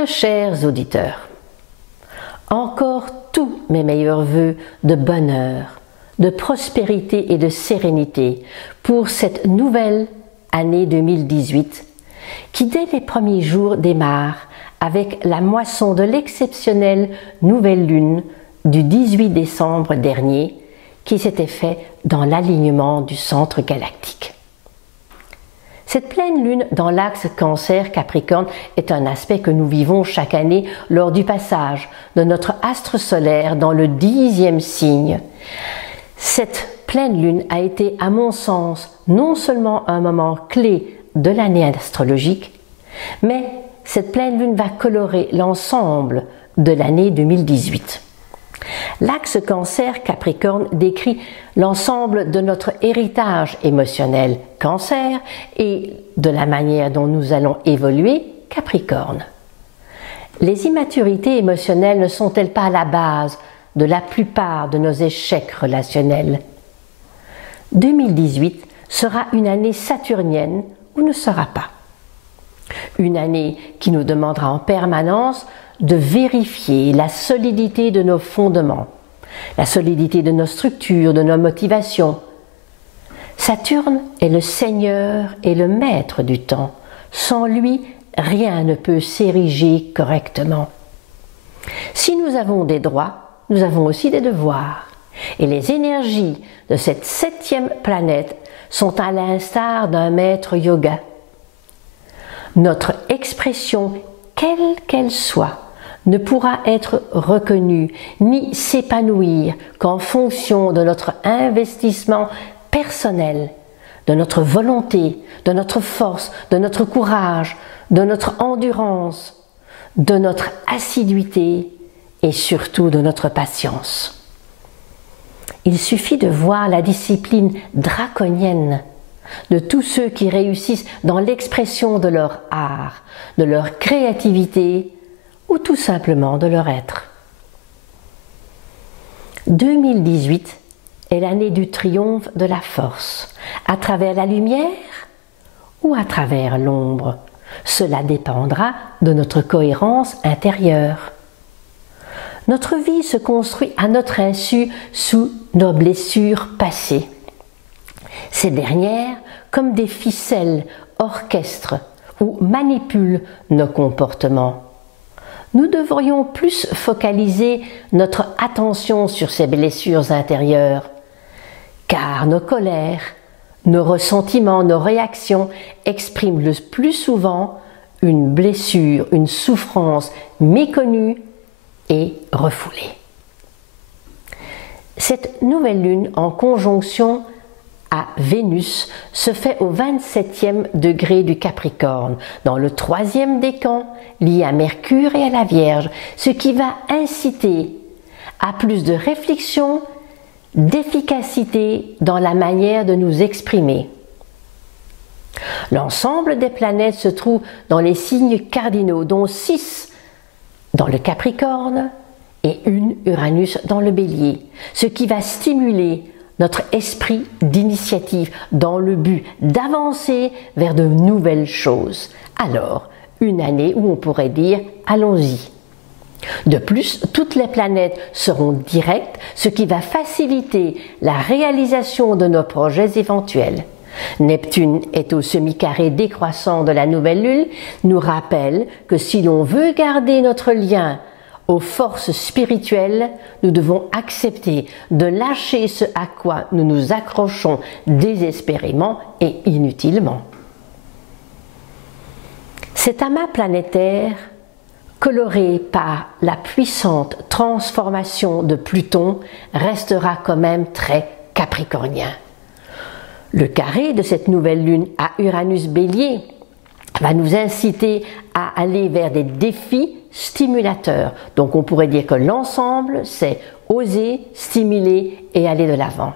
Bien chers auditeurs, encore tous mes meilleurs vœux de bonheur, de prospérité et de sérénité pour cette nouvelle année 2018 qui dès les premiers jours démarre avec la moisson de l'exceptionnelle nouvelle lune du 18 décembre dernier qui s'était fait dans l'alignement du centre galactique. Cette pleine lune dans l'axe Cancer-Capricorne est un aspect que nous vivons chaque année lors du passage de notre astre solaire dans le 10e signe. Cette pleine lune a été, à mon sens, non seulement un moment clé de l'année astrologique, mais cette pleine lune va colorer l'ensemble de l'année 2018. L'axe Cancer-Capricorne décrit l'ensemble de notre héritage émotionnel Cancer et de la manière dont nous allons évoluer Capricorne. Les immaturités émotionnelles ne sont-elles pas la base de la plupart de nos échecs relationnels? 2018 sera une année saturnienne ou ne sera pas. Une année qui nous demandera en permanence de vérifier la solidité de nos fondements, la solidité de nos structures, de nos motivations. Saturne est le seigneur et le maître du temps. Sans lui, rien ne peut s'ériger correctement. Si nous avons des droits, nous avons aussi des devoirs. Et les énergies de cette 7e planète sont à l'instar d'un maître yoga. Notre expression, quelle qu'elle soit, ne pourra être reconnue ni s'épanouir qu'en fonction de notre investissement personnel, de notre volonté, de notre force, de notre courage, de notre endurance, de notre assiduité et surtout de notre patience. Il suffit de voir la discipline draconienne de tous ceux qui réussissent dans l'expression de leur art, de leur créativité ou tout simplement de leur être. 2018 est l'année du triomphe de la force, à travers la lumière ou à travers l'ombre. Cela dépendra de notre cohérence intérieure. Notre vie se construit à notre insu sous nos blessures passées. Ces dernières, comme des ficelles, orchestrent ou manipulent nos comportements. Nous devrions plus focaliser notre attention sur ces blessures intérieures, car nos colères, nos ressentiments, nos réactions expriment le plus souvent une blessure, une souffrance méconnue et refoulée. Cette nouvelle lune en conjonction à Vénus se fait au 27e degré du Capricorne, dans le 3e décan, lié à Mercure et à la Vierge, ce qui va inciter à plus de réflexion, d'efficacité dans la manière de nous exprimer. L'ensemble des planètes se trouve dans les signes cardinaux, dont 6 dans le Capricorne et une Uranus dans le Bélier, ce qui va stimuler notre esprit d'initiative dans le but d'avancer vers de nouvelles choses. Alors, une année où on pourrait dire « allons-y ». De plus, toutes les planètes seront directes, ce qui va faciliter la réalisation de nos projets éventuels. Neptune est au semi-carré décroissant de la nouvelle lune, nous rappelle que si l'on veut garder notre lien aux forces spirituelles, nous devons accepter de lâcher ce à quoi nous nous accrochons désespérément et inutilement. Cet amas planétaire, coloré par la puissante transformation de Pluton, restera quand même très capricornien. Le carré de cette nouvelle lune à Uranus Bélier va nous inciter à aller vers des défis stimulateurs. Donc on pourrait dire que l'ensemble, c'est oser, stimuler et aller de l'avant.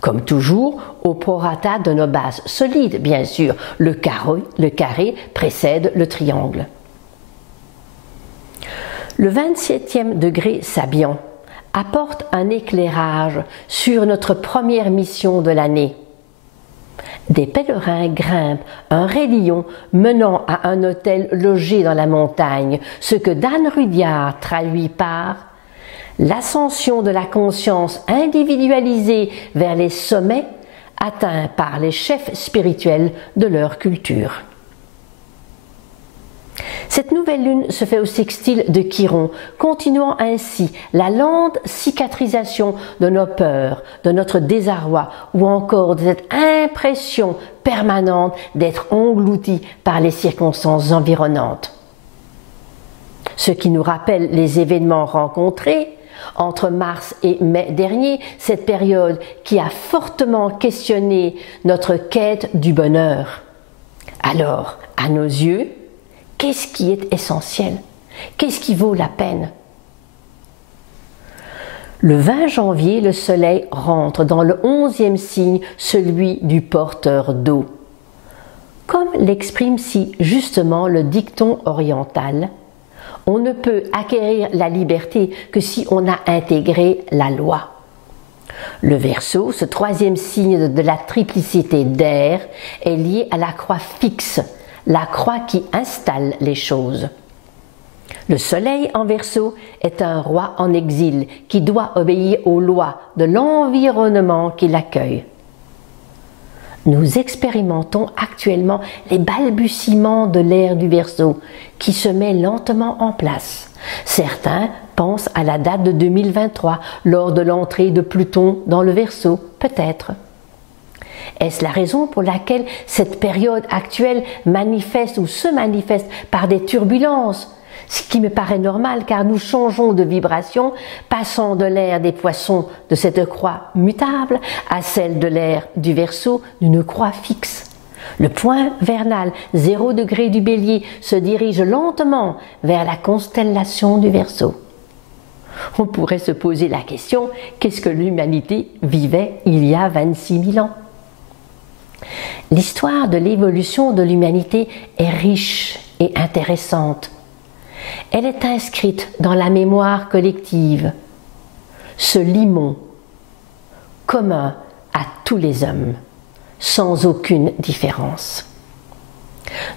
Comme toujours, au prorata de nos bases solides, bien sûr, le carré précède le triangle. Le 27e degré Sabian apporte un éclairage sur notre première mission de l'année. Des pèlerins grimpent un raidillon menant à un hôtel logé dans la montagne, ce que Dan Rudyard traduit par l'ascension de la conscience individualisée vers les sommets atteints par les chefs spirituels de leur culture. Cette nouvelle lune se fait au sextile de Chiron, continuant ainsi la lente cicatrisation de nos peurs, de notre désarroi ou encore de cette impression permanente d'être engloutis par les circonstances environnantes. Ce qui nous rappelle les événements rencontrés entre mars et mai dernier, cette période qui a fortement questionné notre quête du bonheur. Alors, à nos yeux, qu'est-ce qui est essentiel? Qu'est-ce qui vaut la peine? Le 20 janvier, le soleil rentre dans le 11e signe, celui du porteur d'eau. Comme l'exprime si justement le dicton oriental, on ne peut acquérir la liberté que si on a intégré la loi. Le Verseau, ce 3e signe de la triplicité d'air, est lié à la croix fixe, la croix qui installe les choses. Le soleil en Verseau est un roi en exil qui doit obéir aux lois de l'environnement qui l'accueille. Nous expérimentons actuellement les balbutiements de l'ère du Verseau qui se met lentement en place. Certains pensent à la date de 2023 lors de l'entrée de Pluton dans le Verseau, peut-être. Est-ce la raison pour laquelle cette période actuelle manifeste ou se manifeste par des turbulences? Ce qui me paraît normal car nous changeons de vibration, passant de l'ère des poissons de cette croix mutable à celle de l'ère du Verseau d'une croix fixe. Le point vernal 0 degré du Bélier se dirige lentement vers la constellation du Verseau. On pourrait se poser la question, qu'est-ce que l'humanité vivait il y a 26 000 ans? L'histoire de l'évolution de l'humanité est riche et intéressante. Elle est inscrite dans la mémoire collective, ce limon commun à tous les hommes, sans aucune différence.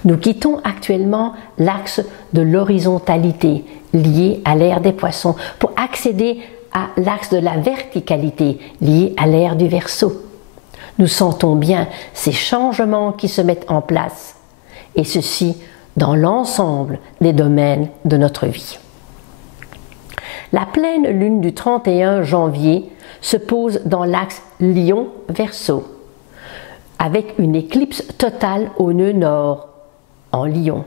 Nous quittons actuellement l'axe de l'horizontalité lié à l'ère des poissons pour accéder à l'axe de la verticalité lié à l'ère du Verseau. Nous sentons bien ces changements qui se mettent en place, et ceci dans l'ensemble des domaines de notre vie. La pleine lune du 31 janvier se pose dans l'axe Lion-Verseau, avec une éclipse totale au nœud nord, en Lion.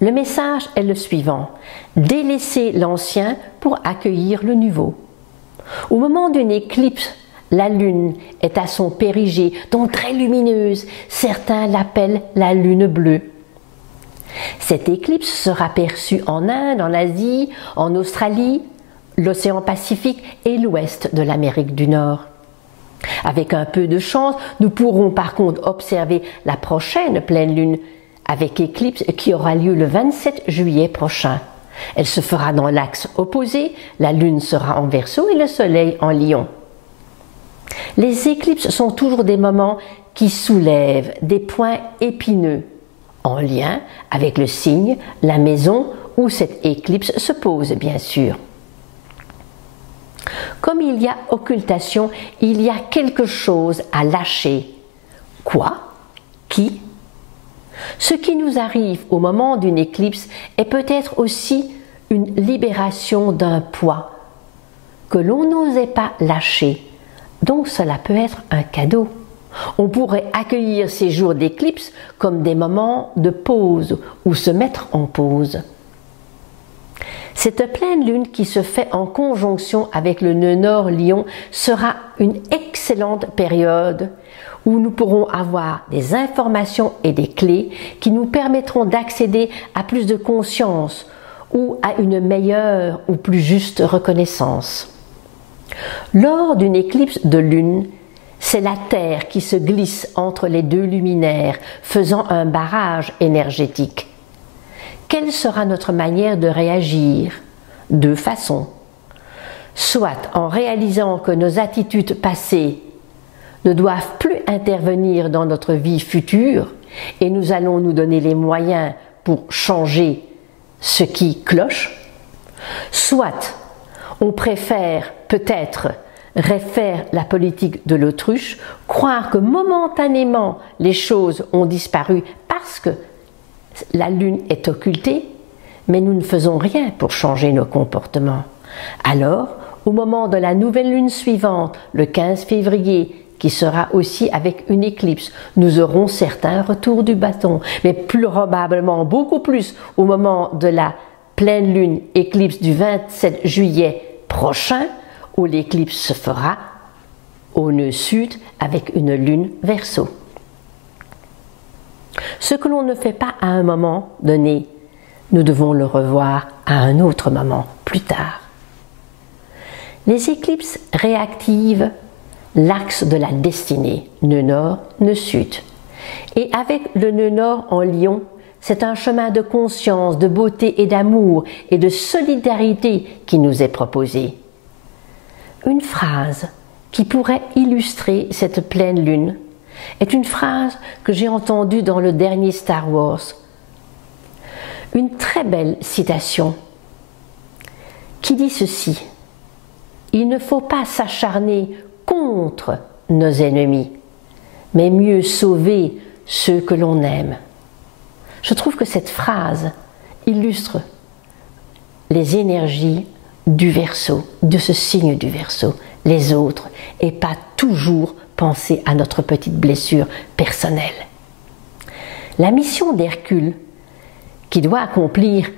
Le message est le suivant: délaisser l'ancien pour accueillir le nouveau. Au moment d'une éclipse, la lune est à son périgée, donc très lumineuse. Certains l'appellent la lune bleue. Cette éclipse sera perçue en Inde, en Asie, en Australie, l'océan Pacifique et l'ouest de l'Amérique du Nord. Avec un peu de chance, nous pourrons par contre observer la prochaine pleine lune avec éclipse qui aura lieu le 27 juillet prochain. Elle se fera dans l'axe opposé, la lune sera en Verseau et le soleil en Lion. Les éclipses sont toujours des moments qui soulèvent des points épineux, en lien avec le signe, la maison où cette éclipse se pose, bien sûr. Comme il y a occultation, il y a quelque chose à lâcher. Quoi? Qui? Ce qui nous arrive au moment d'une éclipse est peut-être aussi une libération d'un poids que l'on n'osait pas lâcher. Donc cela peut être un cadeau. On pourrait accueillir ces jours d'éclipse comme des moments de pause ou se mettre en pause. Cette pleine lune qui se fait en conjonction avec le nœud nord Lion sera une excellente période où nous pourrons avoir des informations et des clés qui nous permettront d'accéder à plus de conscience ou à une meilleure ou plus juste reconnaissance. Lors d'une éclipse de lune, c'est la Terre qui se glisse entre les deux luminaires, faisant un barrage énergétique. Quelle sera notre manière de réagir? Deux façons. Soit en réalisant que nos attitudes passées ne doivent plus intervenir dans notre vie future et nous allons nous donner les moyens pour changer ce qui cloche, soit on préfère peut-être refaire la politique de l'autruche, croire que momentanément les choses ont disparu parce que la lune est occultée, mais nous ne faisons rien pour changer nos comportements. Alors, au moment de la nouvelle lune suivante, le 15 février, qui sera aussi avec une éclipse, nous aurons certains retours du bâton, mais plus probablement beaucoup plus au moment de la pleine lune éclipse du 27 juillet prochain, où l'éclipse se fera au nœud sud avec une lune Verseau. Ce que l'on ne fait pas à un moment donné, nous devons le revoir à un autre moment, plus tard. Les éclipses réactivent l'axe de la destinée, nœud nord, nœud sud. Et avec le nœud nord en Lion, c'est un chemin de conscience, de beauté et d'amour et de solidarité qui nous est proposé. Une phrase qui pourrait illustrer cette pleine lune est une phrase que j'ai entendue dans le dernier Star Wars. Une très belle citation qui dit ceci: « Il ne faut pas s'acharner contre nos ennemis, mais mieux sauver ceux que l'on aime. » Je trouve que cette phrase illustre les énergies du Verseau, de ce signe du Verseau, les autres, et pas toujours penser à notre petite blessure personnelle. La mission d'Hercule, qui doit accomplir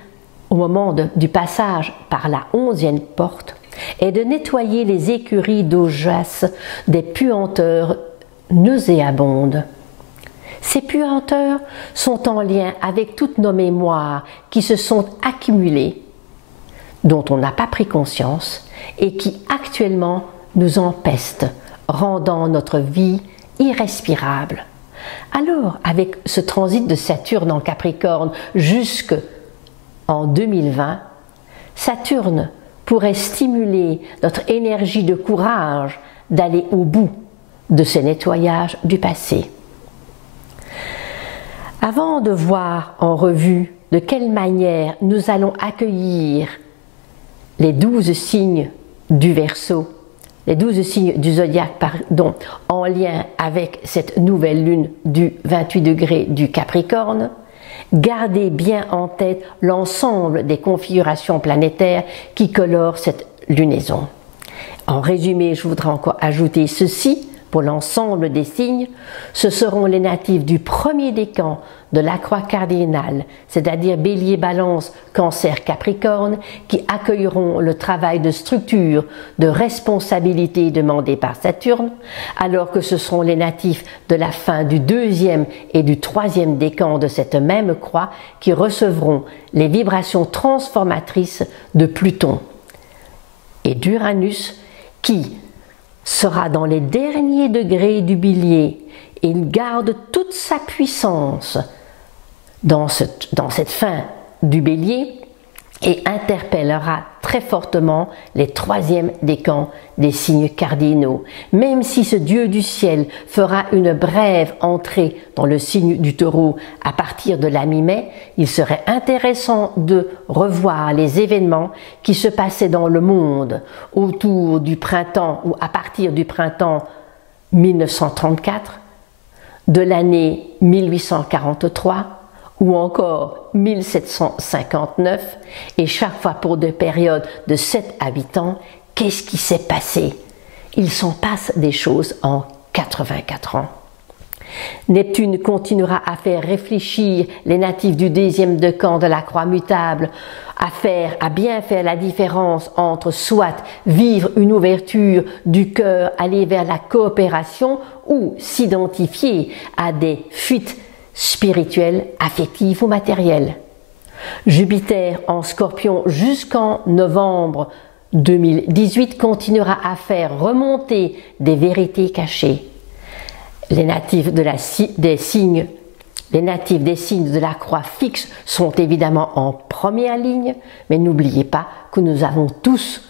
au moment du passage par la 11e porte, est de nettoyer les écuries d'Augias des puanteurs nauséabondes. Ces puanteurs sont en lien avec toutes nos mémoires qui se sont accumulées, dont on n'a pas pris conscience et qui actuellement nous empestent, rendant notre vie irrespirable. Alors, avec ce transit de Saturne en Capricorne jusqu'en 2020, Saturne pourrait stimuler notre énergie de courage d'aller au bout de ce nettoyage du passé. Avant de voir en revue de quelle manière nous allons accueillir les 12 signes du Verseau, les 12 signes du zodiaque, pardon, en lien avec cette nouvelle lune du 28 degrés du Capricorne, gardez bien en tête l'ensemble des configurations planétaires qui colorent cette lunaison. En résumé, je voudrais encore ajouter ceci pour l'ensemble des signes: ce seront les natifs du premier décan de la croix cardinale, c'est-à-dire Bélier, Balance, Cancer, Capricorne, qui accueilleront le travail de structure, de responsabilité demandé par Saturne, alors que ce seront les natifs de la fin du 2e et du 3e décan de cette même croix qui recevront les vibrations transformatrices de Pluton et d'Uranus, qui sera dans les derniers degrés du Bélier. Il garde toute sa puissance dans cette fin du Bélier et interpellera très fortement les 3e décans des signes cardinaux. Même si ce Dieu du ciel fera une brève entrée dans le signe du Taureau à partir de la mi-mai, il serait intéressant de revoir les événements qui se passaient dans le monde autour du printemps ou à partir du printemps 1934, de l'année 1843, ou encore 1759, et chaque fois pour des périodes de 7 à 8 ans, qu'est-ce qui s'est passé? Il s'en passe des choses en 84 ans. Neptune continuera à faire réfléchir les natifs du 10e décan de la croix mutable, à bien faire la différence entre soit vivre une ouverture du cœur, aller vers la coopération, ou s'identifier à des fuites spirituelles, affectives ou matérielles. Jupiter en Scorpion jusqu'en novembre 2018 continuera à faire remonter des vérités cachées. Les natifs des signes de la croix fixe sont évidemment en première ligne, mais n'oubliez pas que nous avons tous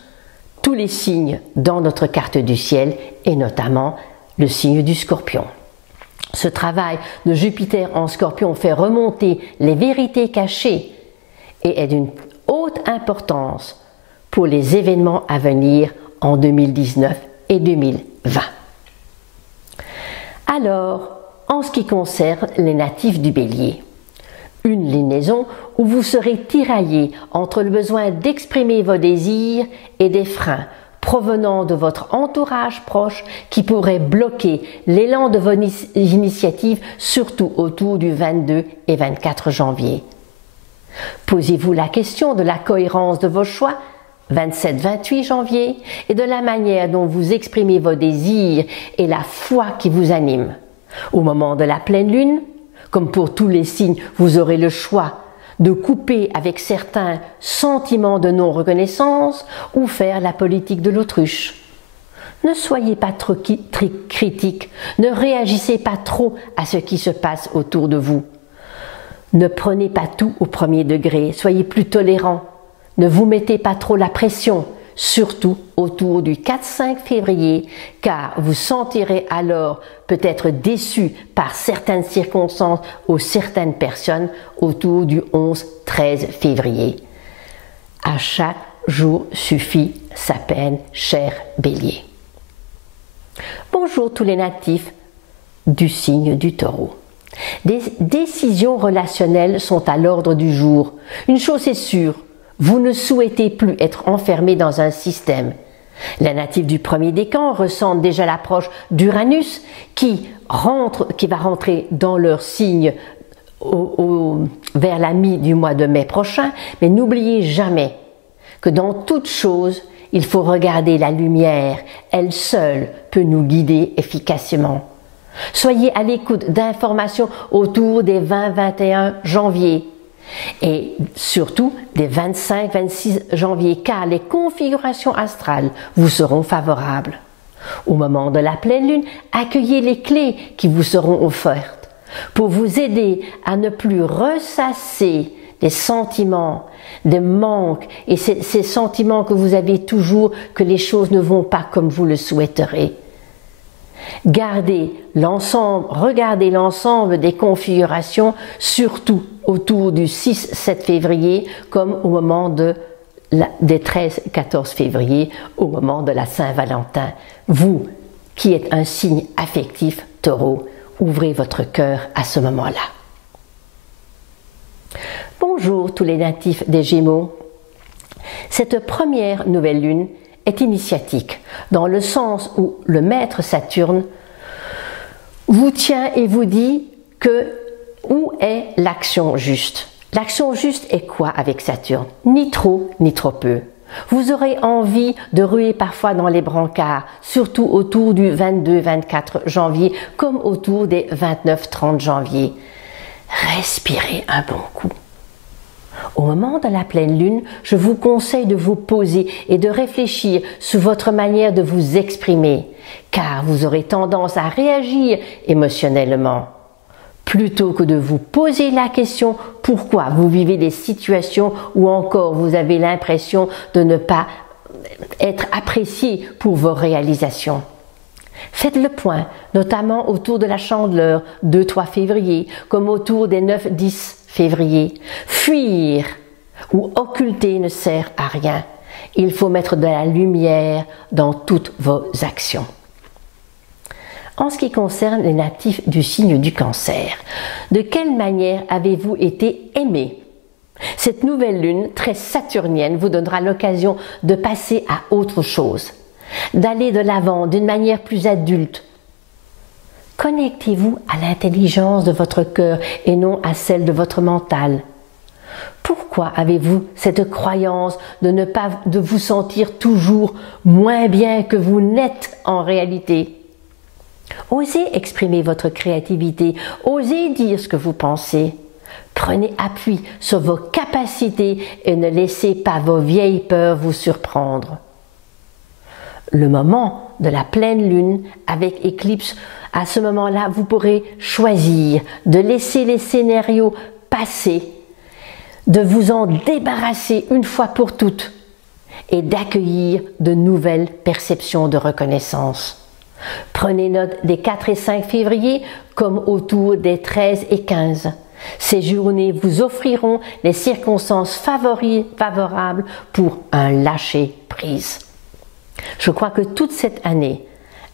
les signes dans notre carte du ciel, et notamment le signe du Scorpion. Ce travail de Jupiter en Scorpion fait remonter les vérités cachées et est d'une haute importance pour les événements à venir en 2019 et 2020. Alors, en ce qui concerne les natifs du Bélier, une liaison où vous serez tiraillé entre le besoin d'exprimer vos désirs et des freins provenant de votre entourage proche qui pourraient bloquer l'élan de vos initiatives, surtout autour du 22 et 24 janvier. Posez-vous la question de la cohérence de vos choix 27-28 janvier et de la manière dont vous exprimez vos désirs et la foi qui vous anime. Au moment de la pleine lune, comme pour tous les signes, vous aurez le choix de couper avec certains sentiments de non-reconnaissance ou faire la politique de l'autruche. Ne soyez pas trop critique, ne réagissez pas trop à ce qui se passe autour de vous. Ne prenez pas tout au premier degré, soyez plus tolérant. Ne vous mettez pas trop la pression, surtout autour du 4-5 février, car vous sentirez alors peut-être déçu par certaines circonstances ou certaines personnes autour du 11-13 février. À chaque jour suffit sa peine, cher Bélier. Bonjour tous les natifs du signe du Taureau. Des décisions relationnelles sont à l'ordre du jour. Une chose est sûre, vous ne souhaitez plus être enfermé dans un système. Les natifs du premier décan ressentent déjà l'approche d'Uranus qui va rentrer dans leur signe vers la mi du mois de mai prochain, mais n'oubliez jamais que dans toute chose, il faut regarder la lumière, elle seule peut nous guider efficacement. Soyez à l'écoute d'informations autour des 20-21 janvier et surtout des 25-26 janvier car les configurations astrales vous seront favorables. Au moment de la pleine lune, accueillez les clés qui vous seront offertes pour vous aider à ne plus ressasser des sentiments, des manques et ces sentiments que vous avez toujours que les choses ne vont pas comme vous le souhaiterez. Regardez l'ensemble des configurations, surtout autour du 6-7 février, comme au moment des 13-14 février, au moment de la Saint-Valentin. Vous, qui êtes un signe affectif, Taureau, ouvrez votre cœur à ce moment-là. Bonjour tous les natifs des Gémeaux. Cette première nouvelle lune est initiatique, dans le sens où le maître Saturne vous tient et vous dit que où est l'action juste. L'action juste est quoi avec Saturne? Ni trop, ni trop peu. Vous aurez envie de ruer parfois dans les brancards, surtout autour du 22-24 janvier, comme autour des 29-30 janvier. Respirez un bon coup. Au moment de la pleine lune, je vous conseille de vous poser et de réfléchir sur votre manière de vous exprimer, car vous aurez tendance à réagir émotionnellement. Plutôt que de vous poser la question pourquoi vous vivez des situations où encore vous avez l'impression de ne pas être apprécié pour vos réalisations. Faites le point, notamment autour de la Chandeleur 2-3 février, comme autour des 9-10 février. Fuir ou occulter ne sert à rien. Il faut mettre de la lumière dans toutes vos actions. En ce qui concerne les natifs du signe du Cancer, de quelle manière avez-vous été aimé? Cette nouvelle lune très saturnienne vous donnera l'occasion de passer à autre chose, d'aller de l'avant d'une manière plus adulte. Connectez-vous à l'intelligence de votre cœur et non à celle de votre mental. Pourquoi avez-vous cette croyance de vous sentir toujours moins bien que vous n'êtes en réalité? Osez exprimer votre créativité, osez dire ce que vous pensez. Prenez appui sur vos capacités et ne laissez pas vos vieilles peurs vous surprendre. Le moment de la pleine lune avec éclipse, à ce moment-là, vous pourrez choisir de laisser les scénarios passer, de vous en débarrasser une fois pour toutes et d'accueillir de nouvelles perceptions de reconnaissance. Prenez note des 4 et 5 février comme autour des 13 et 15. Ces journées vous offriront les circonstances favorables pour un lâcher-prise. Je crois que toute cette année,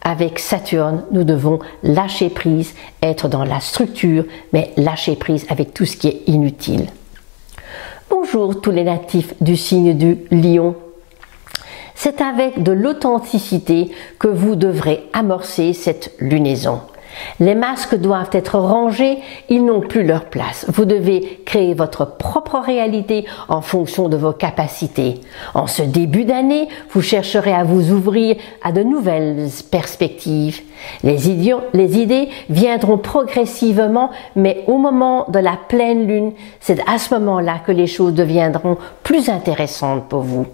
avec Saturne, nous devons lâcher prise, être dans la structure, mais lâcher prise avec tout ce qui est inutile. Bonjour tous les natifs du signe du Lion. C'est avec de l'authenticité que vous devrez amorcer cette lunaison. Les masques doivent être rangés, ils n'ont plus leur place. Vous devez créer votre propre réalité en fonction de vos capacités. En ce début d'année, vous chercherez à vous ouvrir à de nouvelles perspectives. Les idées viendront progressivement, mais au moment de la pleine lune, c'est à ce moment-là que les choses deviendront plus intéressantes pour vous.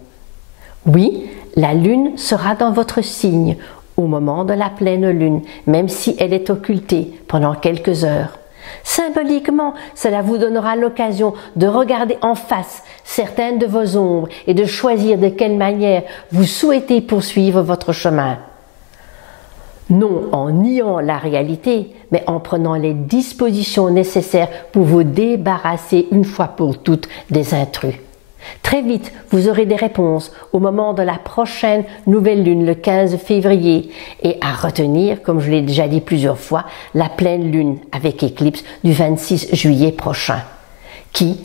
Oui, la lune sera dans votre signe au moment de la pleine lune, même si elle est occultée pendant quelques heures. Symboliquement, cela vous donnera l'occasion de regarder en face certaines de vos ombres et de choisir de quelle manière vous souhaitez poursuivre votre chemin. Non en niant la réalité, mais en prenant les dispositions nécessaires pour vous débarrasser une fois pour toutes des intrus. Très vite, vous aurez des réponses au moment de la prochaine nouvelle lune, le 15 février. Et à retenir, comme je l'ai déjà dit plusieurs fois, la pleine lune avec éclipse du 26 juillet prochain, qui,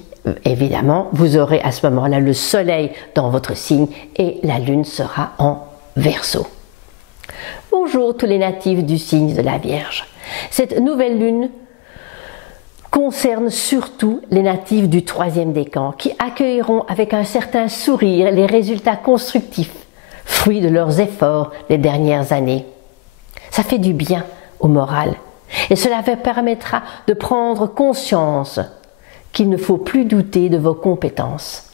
évidemment, vous aurez à ce moment-là le soleil dans votre signe et la lune sera en Verseau. Bonjour tous les natifs du signe de la Vierge. Cette nouvelle lune concerne surtout les natifs du 3e décan qui accueilleront avec un certain sourire les résultats constructifs, fruits de leurs efforts les dernières années. Ça fait du bien au moral et cela vous permettra de prendre conscience qu'il ne faut plus douter de vos compétences.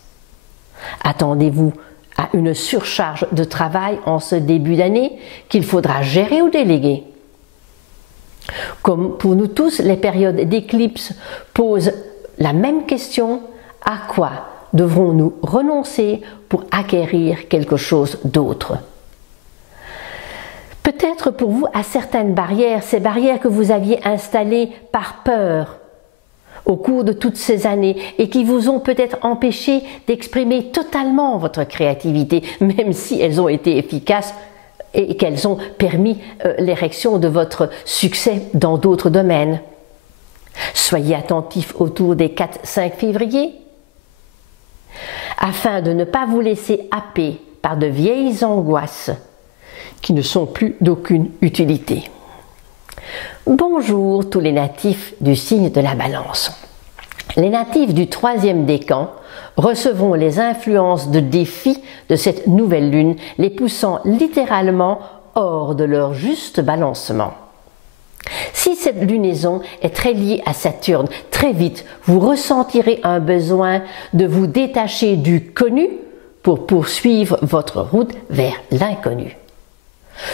Attendez-vous à une surcharge de travail en ce début d'année qu'il faudra gérer ou déléguer. Comme pour nous tous, les périodes d'éclipse posent la même question: à quoi devrons-nous renoncer pour acquérir quelque chose d'autre? Peut-être pour vous à certaines barrières, ces barrières que vous aviez installées par peur au cours de toutes ces années et qui vous ont peut-être empêché d'exprimer totalement votre créativité, même si elles ont été efficaces et qu'elles ont permis l'érection de votre succès dans d'autres domaines. Soyez attentifs autour des 4-5 février afin de ne pas vous laisser happer par de vieilles angoisses qui ne sont plus d'aucune utilité. Bonjour tous les natifs du signe de la Balance. Les natifs du 3e décan recevront les influences de défis de cette nouvelle lune, les poussant littéralement hors de leur juste balancement. Si cette lunaison est très liée à Saturne, très vite vous ressentirez un besoin de vous détacher du connu pour poursuivre votre route vers l'inconnu.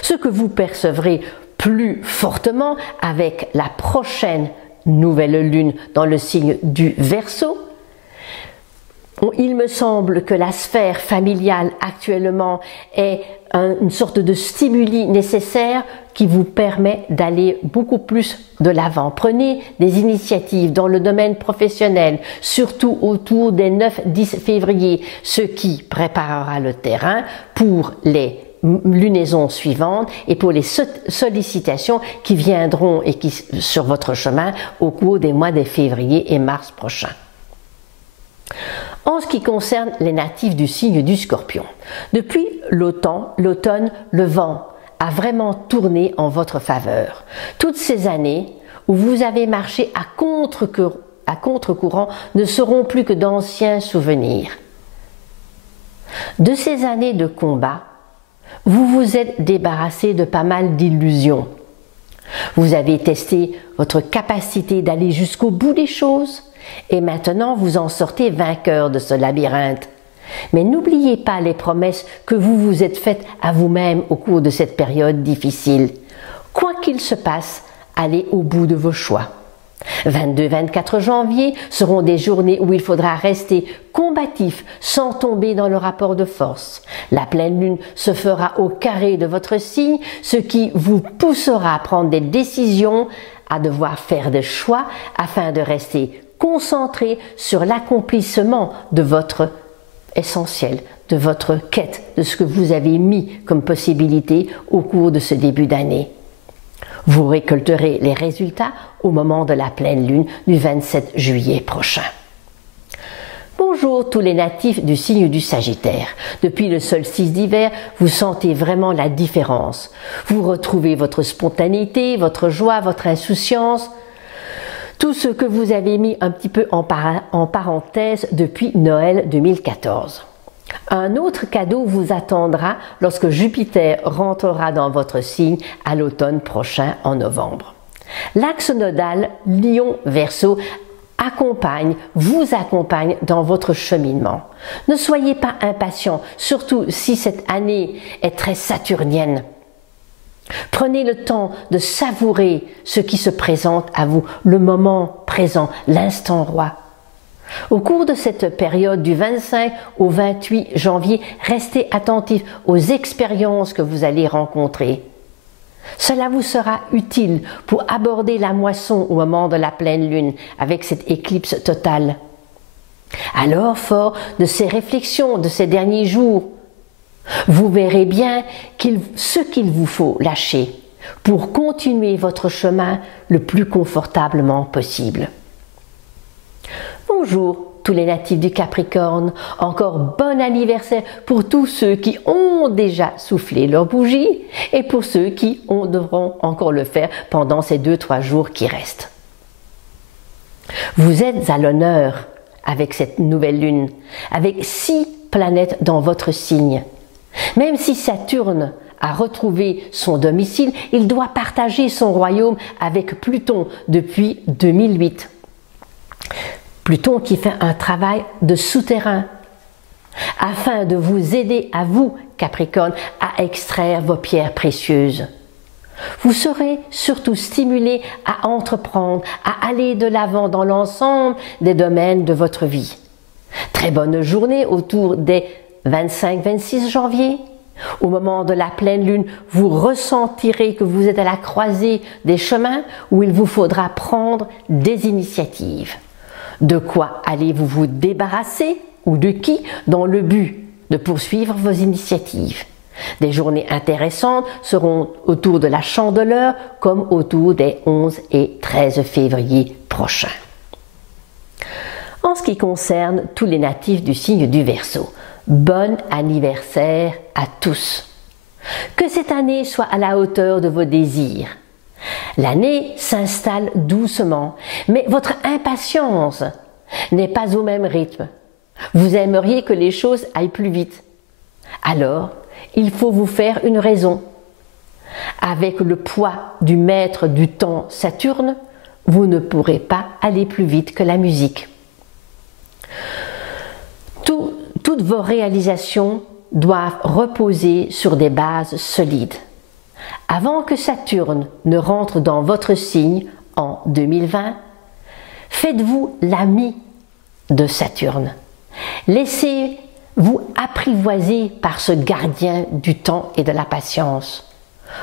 Ce que vous percevrez plus fortement avec la prochaine nouvelle lune dans le signe du Verseau. Il me semble que la sphère familiale actuellement est une sorte de stimuli nécessaire qui vous permet d'aller beaucoup plus de l'avant. Prenez des initiatives dans le domaine professionnel, surtout autour des 9-10 février, ce qui préparera le terrain pour les lunaisons suivantes et pour les sollicitations qui viendront et qui sur votre chemin au cours des mois de février et mars prochains. En ce qui concerne les natifs du signe du Scorpion, depuis l'automne, le vent a vraiment tourné en votre faveur. Toutes ces années où vous avez marché à contre-courant ne seront plus que d'anciens souvenirs. De ces années de combat, vous vous êtes débarrassé de pas mal d'illusions. Vous avez testé votre capacité d'aller jusqu'au bout des choses et maintenant vous en sortez vainqueur de ce labyrinthe. Mais n'oubliez pas les promesses que vous vous êtes faites à vous-même au cours de cette période difficile. Quoi qu'il se passe, allez au bout de vos choix. 22-24 janvier seront des journées où il faudra rester combatif sans tomber dans le rapport de force. La pleine lune se fera au carré de votre signe, ce qui vous poussera à prendre des décisions, à devoir faire des choix afin de rester concentré sur l'accomplissement de votre essentiel, de votre quête, de ce que vous avez mis comme possibilité au cours de ce début d'année. Vous récolterez les résultats au moment de la pleine lune du 27 juillet prochain. Bonjour tous les natifs du signe du Sagittaire. Depuis le solstice d'hiver, vous sentez vraiment la différence. Vous retrouvez votre spontanéité, votre joie, votre insouciance, tout ce que vous avez mis un petit peu en parenthèse depuis Noël 2014. Un autre cadeau vous attendra lorsque Jupiter rentrera dans votre signe à l'automne prochain en novembre. L'axe nodal Lion-Verseau vous accompagne dans votre cheminement. Ne soyez pas impatient, surtout si cette année est très saturnienne. Prenez le temps de savourer ce qui se présente à vous, le moment présent, l'instant roi. Au cours de cette période du 25 au 28 janvier, restez attentif aux expériences que vous allez rencontrer. Cela vous sera utile pour aborder la moisson au moment de la pleine lune avec cette éclipse totale. Alors, fort de ces réflexions de ces derniers jours, vous verrez bien ce qu'il vous faut lâcher pour continuer votre chemin le plus confortablement possible. Bonjour tous les natifs du Capricorne, encore bon anniversaire pour tous ceux qui ont déjà soufflé leur bougie et pour ceux qui devront encore le faire pendant ces 2-3 jours qui restent. Vous êtes à l'honneur avec cette nouvelle lune, avec 6 planètes dans votre signe. Même si Saturne a retrouvé son domicile, il doit partager son royaume avec Pluton depuis 2008. Pluton qui fait un travail de souterrain afin de vous aider à vous, Capricorne, à extraire vos pierres précieuses. Vous serez surtout stimulé à entreprendre, à aller de l'avant dans l'ensemble des domaines de votre vie. Très bonne journée autour des 25-26 janvier. Au moment de la pleine lune, vous ressentirez que vous êtes à la croisée des chemins où il vous faudra prendre des initiatives. De quoi allez-vous vous débarrasser ou de qui dans le but de poursuivre vos initiatives? Des journées intéressantes seront autour de la Chandeleur comme autour des 11 et 13 février prochains. En ce qui concerne tous les natifs du signe du Verseau, bon anniversaire à tous. Que cette année soit à la hauteur de vos désirs. L'année s'installe doucement, mais votre impatience n'est pas au même rythme. Vous aimeriez que les choses aillent plus vite. Alors, il faut vous faire une raison. Avec le poids du maître du temps Saturne, vous ne pourrez pas aller plus vite que la musique. Toutes vos réalisations doivent reposer sur des bases solides. Avant que Saturne ne rentre dans votre signe en 2020, faites-vous l'ami de Saturne. Laissez-vous apprivoiser par ce gardien du temps et de la patience.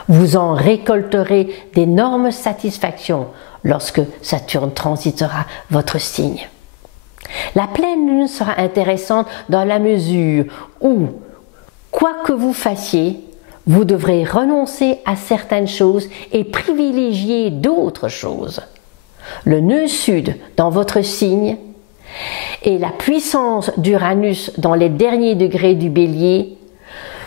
Vous en récolterez d'énormes satisfactions lorsque Saturne transitera votre signe. La pleine lune sera intéressante dans la mesure où, quoi que vous fassiez, vous devrez renoncer à certaines choses et privilégier d'autres choses. Le nœud sud dans votre signe et la puissance d'Uranus dans les derniers degrés du Bélier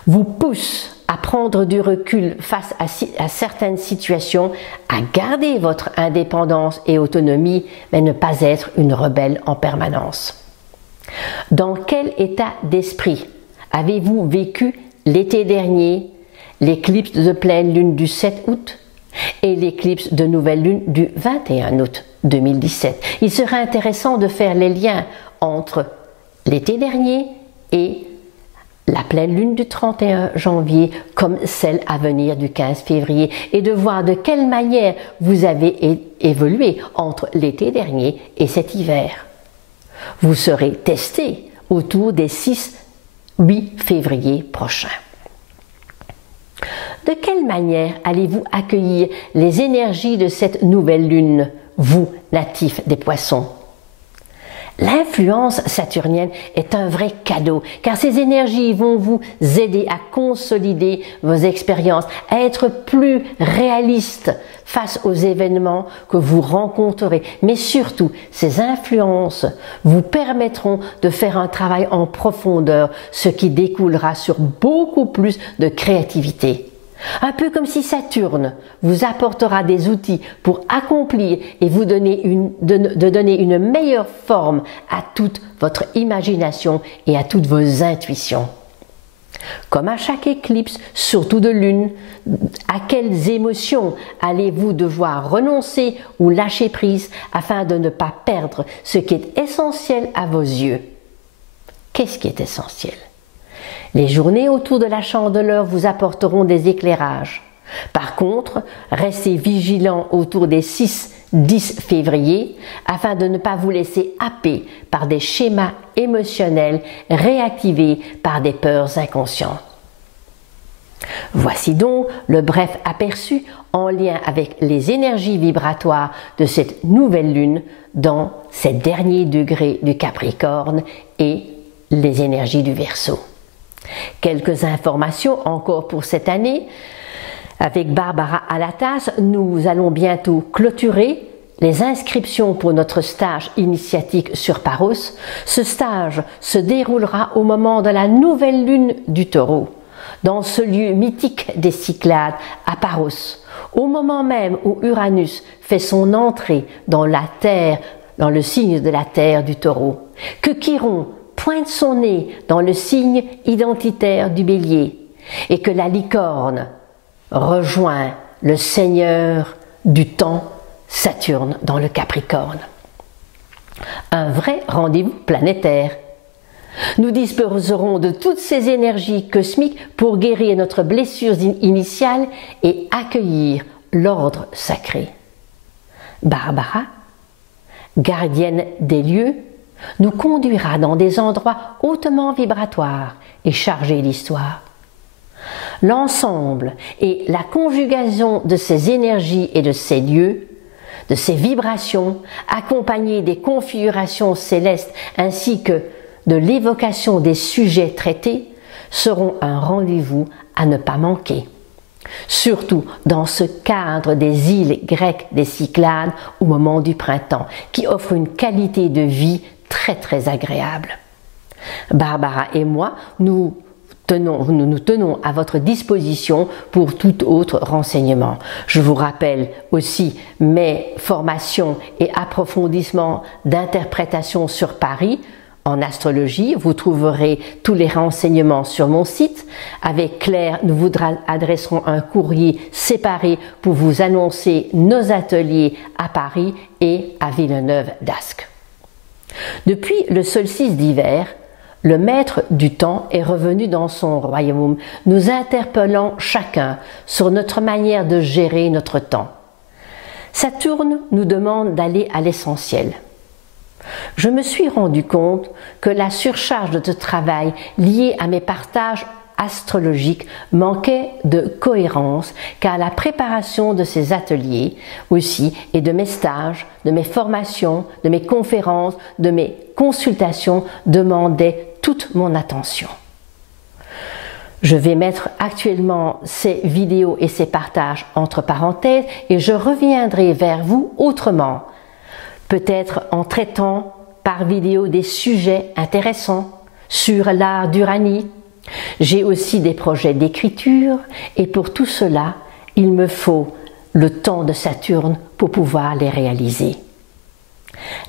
vous poussent à prendre du recul face à certaines situations, à garder votre indépendance et autonomie, mais ne pas être une rebelle en permanence. Dans quel état d'esprit avez-vous vécu l'été dernier l'éclipse de pleine lune du 7 août et l'éclipse de nouvelle lune du 21 août 2017? Il serait intéressant de faire les liens entre l'été dernier et la pleine lune du 31 janvier comme celle à venir du 15 février et de voir de quelle manière vous avez évolué entre l'été dernier et cet hiver. Vous serez testé autour des 6-8 février prochains. De quelle manière allez-vous accueillir les énergies de cette nouvelle lune, vous, natifs des poissons? L'influence saturnienne est un vrai cadeau, car ces énergies vont vous aider à consolider vos expériences, à être plus réalistes face aux événements que vous rencontrerez. Mais surtout, ces influences vous permettront de faire un travail en profondeur, ce qui découlera sur beaucoup plus de créativité. Un peu comme si Saturne vous apportera des outils pour accomplir et vous donner une meilleure forme à toute votre imagination et à toutes vos intuitions. Comme à chaque éclipse, surtout de lune, à quelles émotions allez-vous devoir renoncer ou lâcher prise afin de ne pas perdre ce qui est essentiel à vos yeux? Qu'est-ce qui est essentiel? Les journées autour de la chandeleur vous apporteront des éclairages. Par contre, restez vigilants autour des 6-10 février afin de ne pas vous laisser happer par des schémas émotionnels réactivés par des peurs inconscientes. Voici donc le bref aperçu en lien avec les énergies vibratoires de cette nouvelle lune dans ces derniers degrés du Capricorne et les énergies du Verseau. Quelques informations encore pour cette année. Avec Barbara Alatas, nous allons bientôt clôturer les inscriptions pour notre stage initiatique sur Paros. Ce stage se déroulera au moment de la nouvelle lune du Taureau, dans ce lieu mythique des Cyclades à Paros, au moment même où Uranus fait son entrée dans la Terre, dans le signe de la Terre du Taureau, que Chiron pointe son nez dans le signe identitaire du Bélier et que la licorne rejoint le seigneur du temps, Saturne, dans le Capricorne. Un vrai rendez-vous planétaire. Nous disposerons de toutes ces énergies cosmiques pour guérir notre blessure initiale et accueillir l'ordre sacré. Barbara, gardienne des lieux, nous conduira dans des endroits hautement vibratoires et chargés d'histoire. L'ensemble et la conjugaison de ces énergies et de ces lieux, de ces vibrations, accompagnées des configurations célestes ainsi que de l'évocation des sujets traités, seront un rendez-vous à ne pas manquer. Surtout dans ce cadre des îles grecques des Cyclades au moment du printemps, qui offre une qualité de vie très agréable. Barbara et moi, nous tenons à votre disposition pour tout autre renseignement. Je vous rappelle aussi mes formations et approfondissements d'interprétation sur Paris. En astrologie, vous trouverez tous les renseignements sur mon site. Avec Claire, nous vous adresserons un courrier séparé pour vous annoncer nos ateliers à Paris et à Villeneuve-d'Ascq. Depuis le solstice d'hiver, le maître du temps est revenu dans son royaume, nous interpellant chacun sur notre manière de gérer notre temps. Saturne nous demande d'aller à l'essentiel. Je me suis rendu compte que la surcharge de travail liée à mes partages astrologiques manquait de cohérence, car la préparation de ces ateliers aussi et de mes stages, de mes formations, de mes conférences, de mes consultations demandait toute mon attention. Je vais mettre actuellement ces vidéos et ces partages entre parenthèses et je reviendrai vers vous autrement, peut-être en traitant par vidéo des sujets intéressants sur l'art d'Uranie. J'ai aussi des projets d'écriture et pour tout cela, il me faut le temps de Saturne pour pouvoir les réaliser.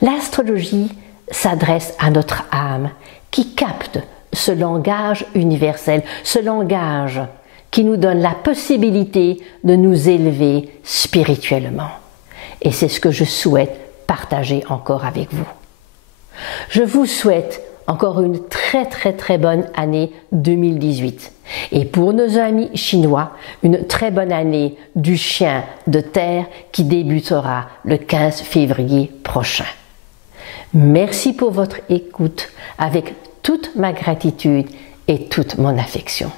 L'astrologie s'adresse à notre âme qui capte ce langage universel, ce langage qui nous donne la possibilité de nous élever spirituellement. Et c'est ce que je souhaite partager encore avec vous. Je vous souhaite encore une très bonne année 2018. Et pour nos amis chinois, une très bonne année du chien de terre qui débutera le 15 février prochain. Merci pour votre écoute avec toute ma gratitude et toute mon affection.